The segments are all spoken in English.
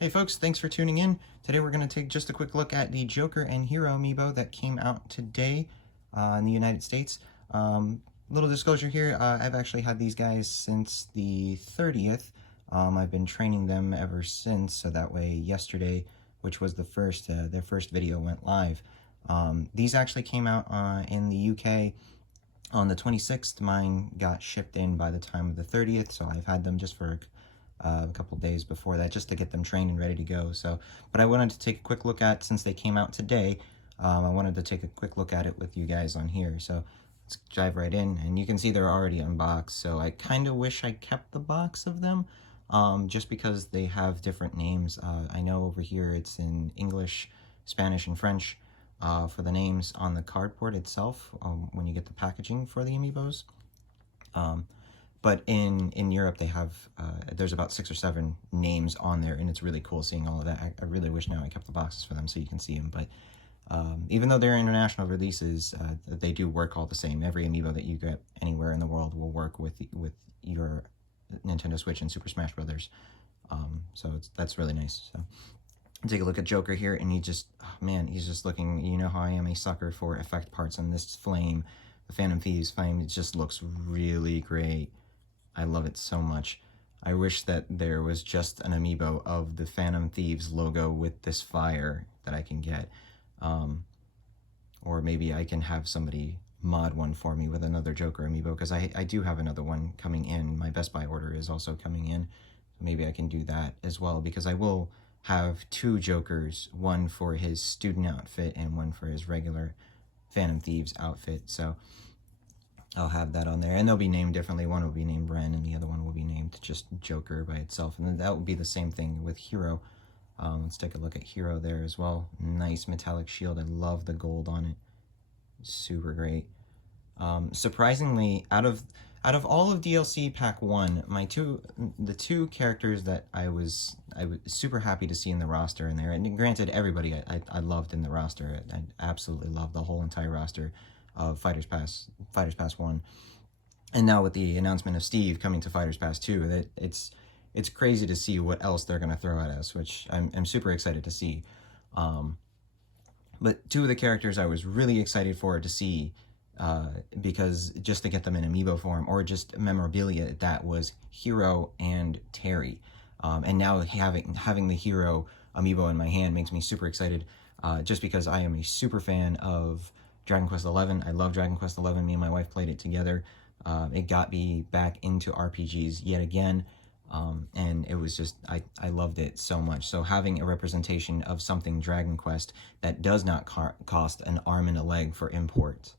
Hey folks, thanks for tuning in. Today we're going to take just a quick look at the Joker and Hero Amiibo that came out today in the United States. Little disclosure here, I've actually had these guys since the 30th. I've been training them ever since, so that way yesterday, which was their first video, went live. These actually came out in the UK on the 26th. Mine got shipped in by the time of the 30th, so I've had them just for a couple days before that, just to get them trained and ready to go. So, but I wanted to take a quick look at, since they came out today, I wanted to take a quick look at it with you guys on here. So let's dive right in, and you can see they're already unboxed. So I kind of wish I kept the box of them, just because they have different names. I know over here it's in English, Spanish, and French for the names on the cardboard itself when you get the packaging for the Amiibos. But in Europe, they have, there's about 6 or 7 names on there, and it's really cool seeing all of that. I really wish now I kept the boxes for them so you can see them. But even though they're international releases, they do work all the same. Every Amiibo that you get anywhere in the world will work with your Nintendo Switch and Super Smash Brothers. So that's really nice. So take a look at Joker here, and he just, oh man, he's just looking, you know how I am a sucker for effect parts on this flame. The Phantom Thieves flame, it just looks really great. I love it so much. I wish that there was just an Amiibo of the Phantom Thieves logo with this fire that I can get. Or maybe I can have somebody mod one for me with another Joker Amiibo, because I do have another one coming in. My Best Buy order is also coming in. Maybe I can do that as well, because I will have 2 Jokers, one for his student outfit and one for his regular Phantom Thieves outfit. So I'll have that on there, and they'll be named differently. One will be named Ren, and the other one will be named just Joker by itself. And then that will be the same thing with Hero. Let's take a look at Hero there as well. Nice metallic shield. I love the gold on it. Super great. Surprisingly, out of all of DLC Pack 1, the two characters that I was super happy to see in the roster in there, and granted, everybody I loved in the roster. I absolutely loved the whole entire roster of Fighters Pass 1, and now with the announcement of Steve coming to Fighters Pass 2, that it's crazy to see what else they're going to throw at us, which I'm super excited to see. But 2 of the characters I was really excited for to see, because just to get them in Amiibo form or just memorabilia, that was Hero and Terry. And now having the Hero Amiibo in my hand makes me super excited, just because I am a super fan of Dragon Quest XI. I love Dragon Quest XI. Me and my wife played it together. It got me back into RPGs yet again, and it was just, I loved it so much. So having a representation of something Dragon Quest that does not cost an arm and a leg for import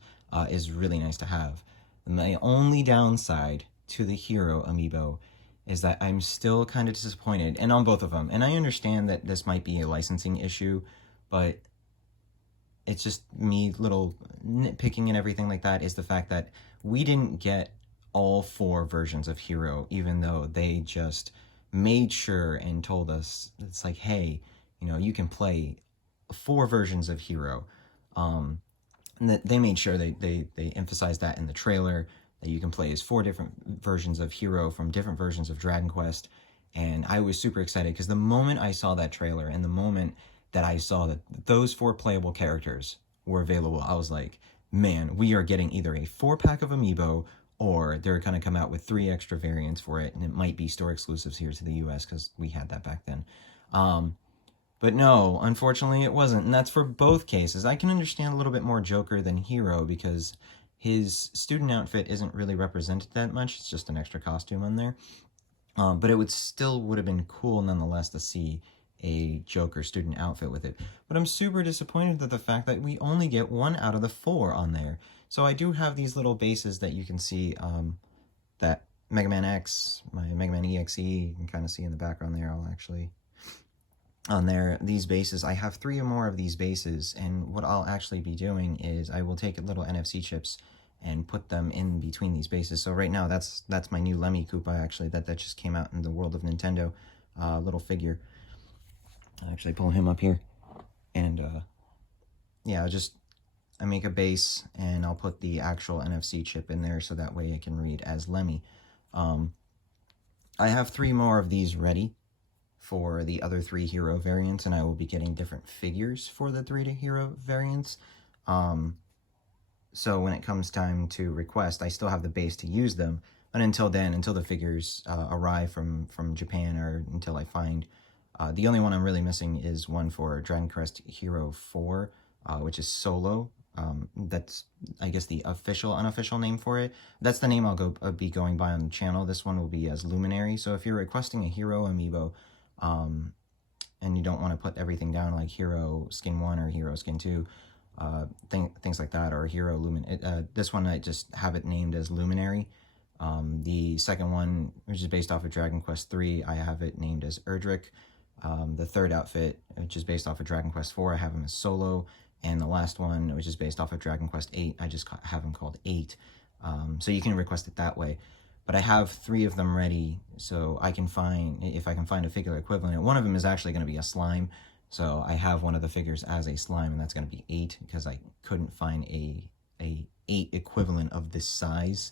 is really nice to have. My only downside to the Hero Amiibo is that I'm still kind of disappointed, and on both of them. And I understand that this might be a licensing issue, but it's just me little nitpicking and everything like that, is the fact that we didn't get all 4 versions of Hero, even though they just made sure and told us, it's like, hey, you know, you can play 4 versions of Hero. And that they made sure they emphasized that in the trailer, that you can play as 4 different versions of Hero from different versions of Dragon Quest. And I was super excited, because the moment I saw that trailer and the moment that I saw that those 4 playable characters were available, I was like, man, we are getting either a 4-pack of Amiibo, or they're going to come out with 3 extra variants for it, and it might be store exclusives here to the US, because we had that back then. But no, unfortunately it wasn't, and that's for both cases. I can understand a little bit more Joker than Hero, because his student outfit isn't really represented that much. It's just an extra costume on there. But it would have been cool nonetheless to see a Joker student outfit with it. But I'm super disappointed at the fact that we only get 1 out of the 4 on there. So I do have these little bases that you can see, that Mega Man X, my Mega Man EXE, you can kind of see in the background there. I'll actually, on there, these bases, I have 3 or more of these bases, and what I'll actually be doing is I will take little NFC chips and put them in between these bases. So right now, that's my new Lemmy Koopa, actually, that just came out in the world of Nintendo, little figure. I'll actually pull him up here, and yeah, I make a base, and I'll put the actual NFC chip in there, so that way it can read as Lemmy. I have 3 more of these ready for the other 3 hero variants, and I will be getting different figures for the 3 hero variants. So when it comes time to request, I still have the base to use them. And until then, until the figures arrive from Japan, or until I find, the only one I'm really missing is one for Dragon Quest Hero 4, which is Solo. That's, I guess, the official, unofficial name for it. That's the name I'll be going by on the channel. This one will be as Luminary. So if you're requesting a Hero Amiibo, and you don't want to put everything down like Hero Skin 1 or Hero Skin 2, things like that, or Hero Lumin. This one I just have it named as Luminary. The second one, which is based off of Dragon Quest 3, I have it named as Erdrick. The third outfit, which is based off of Dragon Quest 4, I have him as Solo. And the last one, which is based off of Dragon Quest 8, I just have him called 8. So you can request it that way. But I have 3 of them ready, so I can find, if I can find a figure equivalent. One of them is actually going to be a slime. So I have one of the figures as a slime, and that's going to be 8, because I couldn't find a 8 equivalent of this size.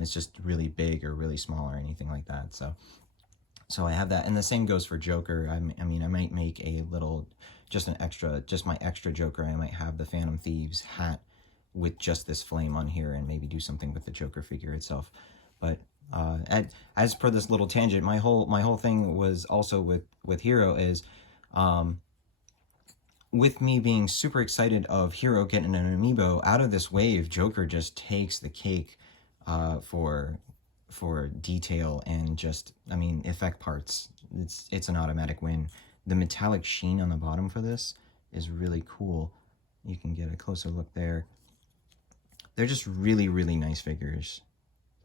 It's just really big or really small or anything like that. So I have that, and the same goes for Joker. I mean, I might make a little, just my extra Joker. I might have the Phantom Thieves hat with just this flame on here, and maybe do something with the Joker figure itself. But as per this little tangent, my whole thing was also with Hero is, with me being super excited of Hero getting an Amiibo, out of this wave, Joker just takes the cake for detail and just, I mean, effect parts. It's an automatic win. The metallic sheen on the bottom for this is really cool. You can get a closer look there. They're just really, really nice figures.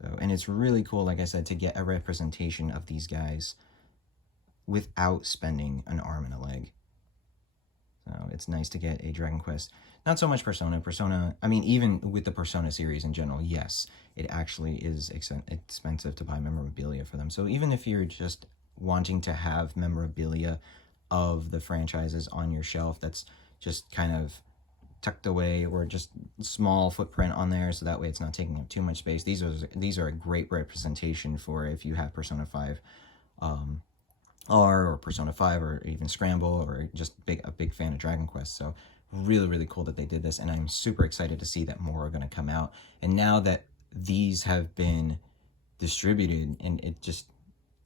So, and it's really cool, like I said, to get a representation of these guys without spending an arm and a leg. So it's nice to get a Dragon Quest. Not so much Persona. Persona, I mean, even with the Persona series in general, yes, it actually is expensive to buy memorabilia for them. So even if you're just wanting to have memorabilia of the franchises on your shelf, that's just kind of tucked away, or just small footprint on there, so that way it's not taking up too much space. These are a great representation for if you have Persona 5 R, or Persona 5, or even Scramble, or just a big fan of Dragon Quest. So really, really cool that they did this, and I'm super excited to see that more are going to come out. And now that these have been distributed, and it just,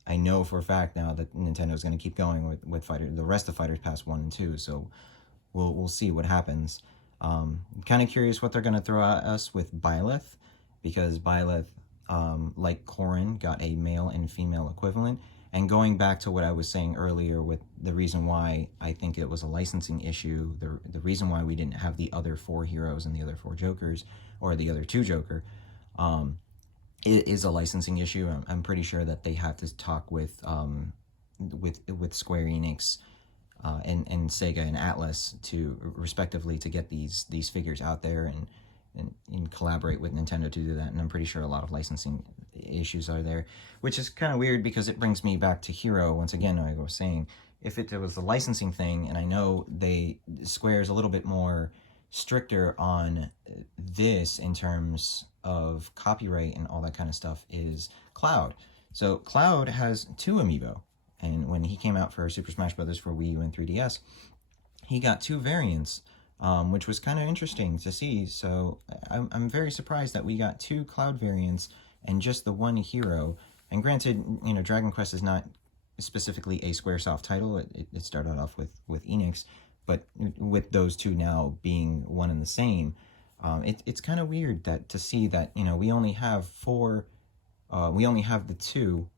I know for a fact now that Nintendo is going to keep going with the rest of Fighters Pass 1 and 2, so we'll see what happens. I'm kind of curious what they're going to throw at us with Byleth, because Byleth, like Corrin, got a male and female equivalent. And going back to what I was saying earlier with the reason why I think it was a licensing issue, the reason why we didn't have the other 4 heroes and the other 4 Jokers, or the other 2 Joker, it is a licensing issue. I'm pretty sure that they have to talk with Square Enix, and Sega and Atlas to respectively to get these figures out there, and collaborate with Nintendo to do that. And I'm pretty sure a lot of licensing issues are there, which is kind of weird, because it brings me back to Hero once again. Like I was saying, if it was a licensing thing, and I know Square is a little bit more stricter on this in terms of copyright and all that kind of stuff, is Cloud. So Cloud has 2 Amiibo. And when he came out for Super Smash Bros. For Wii U and 3DS, he got 2 variants, which was kind of interesting to see. So I'm very surprised that we got 2 Cloud variants and just the 1 hero. And granted, you know, Dragon Quest is not specifically a Squaresoft title. It started off with Enix, but with those 2 now being one and the same, it's kind of weird to see that, you know, we only have the 2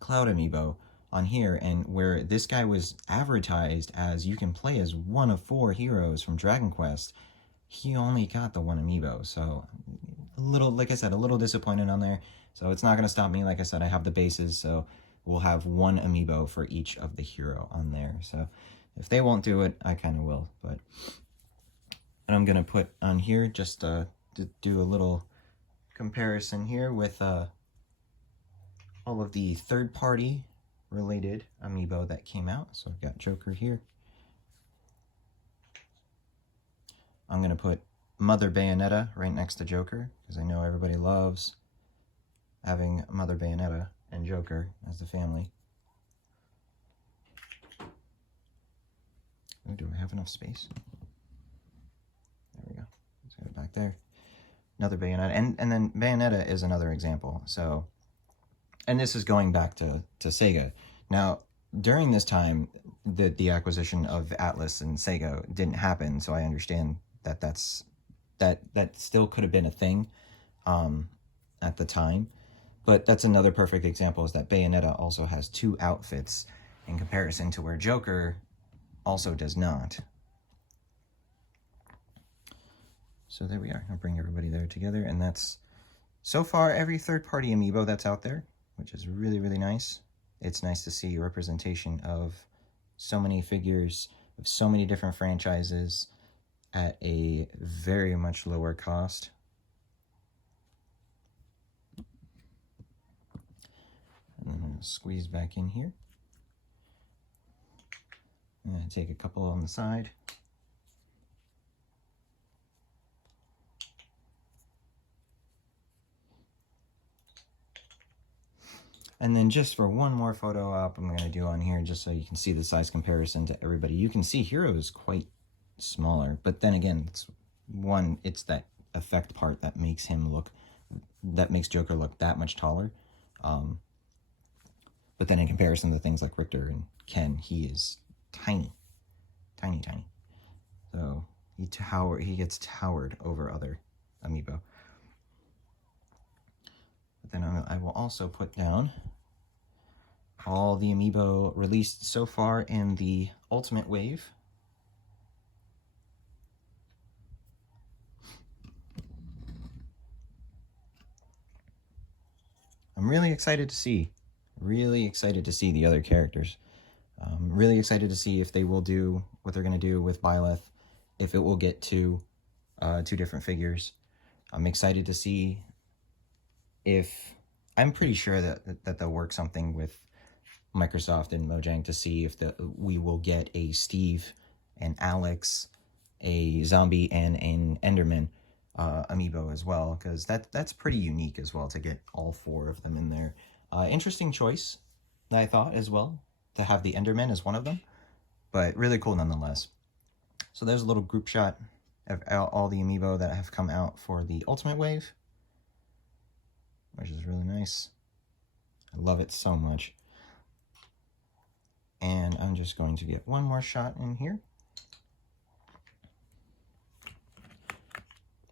Cloud Amiibo on here, and where this guy was advertised as you can play as one of 4 heroes from Dragon Quest, he only got the 1 Amiibo. So a little, like I said, a little disappointed on there. So it's not going to stop me. Like I said, I have the bases, so we'll have 1 Amiibo for each of the hero on there. So if they won't do it, I kind of will. But, and I'm going to put on here just to do a little comparison here with all of the third-party related Amiibo that came out. So I've got Joker here. I'm going to put Mother Bayonetta right next to Joker, because I know everybody loves having Mother Bayonetta and Joker as the family. have enough space? There we go. Let's go back there. Another Bayonetta. And then Bayonetta is another example. So, and this is going back to Sega. Now, during this time, the acquisition of Atlas and Sega didn't happen, so I understand that that still could have been a thing at the time. But that's another perfect example, is that Bayonetta also has 2 outfits in comparison to where Joker also does not. So there we are. I'll bring everybody there together, and that's so far every third-party Amiibo that's out there, which is really, really nice. It's nice to see representation of so many figures, of so many different franchises at a very much lower cost. And then I'm going to squeeze back in here. I'm going to take a couple on the side. And then just for one more photo op I'm going to do on here, just so you can see the size comparison to everybody. You can see Hero is quite smaller, but then again, it's that effect part that makes him look, that makes Joker look that much taller. But then in comparison to things like Richter and Ken, he is tiny, tiny, tiny. So he gets towered over other Amiibo. But then I will also put down all the Amiibo released so far in the Ultimate Wave. I'm really excited to see the other characters. I'm really excited to see if they will do what they're going to do with Byleth, if it will get to 2 different figures. I'm excited to see if, I'm pretty sure that they'll work something with Microsoft and Mojang to see if we will get a Steve, an Alex, a Zombie, and an Enderman Amiibo as well, because that's pretty unique as well to get all 4 of them in there. Interesting choice, I thought, as well, to have the Enderman as one of them, but really cool nonetheless. So there's a little group shot of all the Amiibo that have come out for the Ultimate Wave, which is really nice. I love it so much. And I'm just going to get one more shot in here.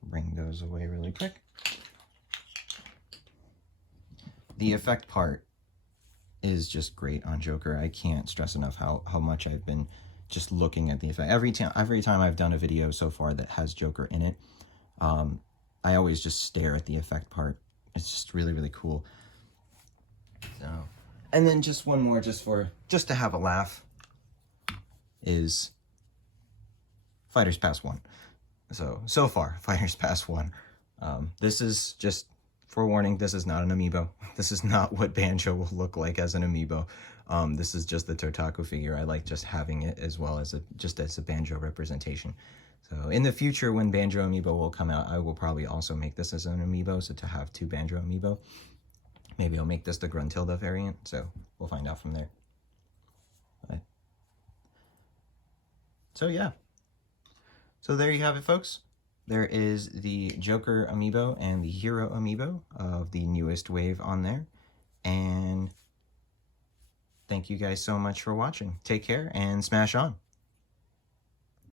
Bring those away really quick. The effect part is just great on Joker. I can't stress enough how much I've been just looking at the effect. Every time I've done a video so far that has Joker in it, I always just stare at the effect part. It's just really, really cool. So, and then just one more, just to have a laugh, is Fighters Pass 1. So far, Fighters Pass 1. This is just forewarning, this is not an Amiibo. This is not what Banjo will look like as an Amiibo. This is just the Totaku figure. I like just having it as well as just as a Banjo representation. So in the future, when Banjo Amiibo will come out, I will probably also make this as an Amiibo, so to have 2 Banjo Amiibo. Maybe I'll make this the Gruntilda variant, so we'll find out from there. So yeah. So there you have it, folks. There is the Joker Amiibo and the Hero Amiibo of the newest wave on there. And thank you guys so much for watching. Take care and smash on.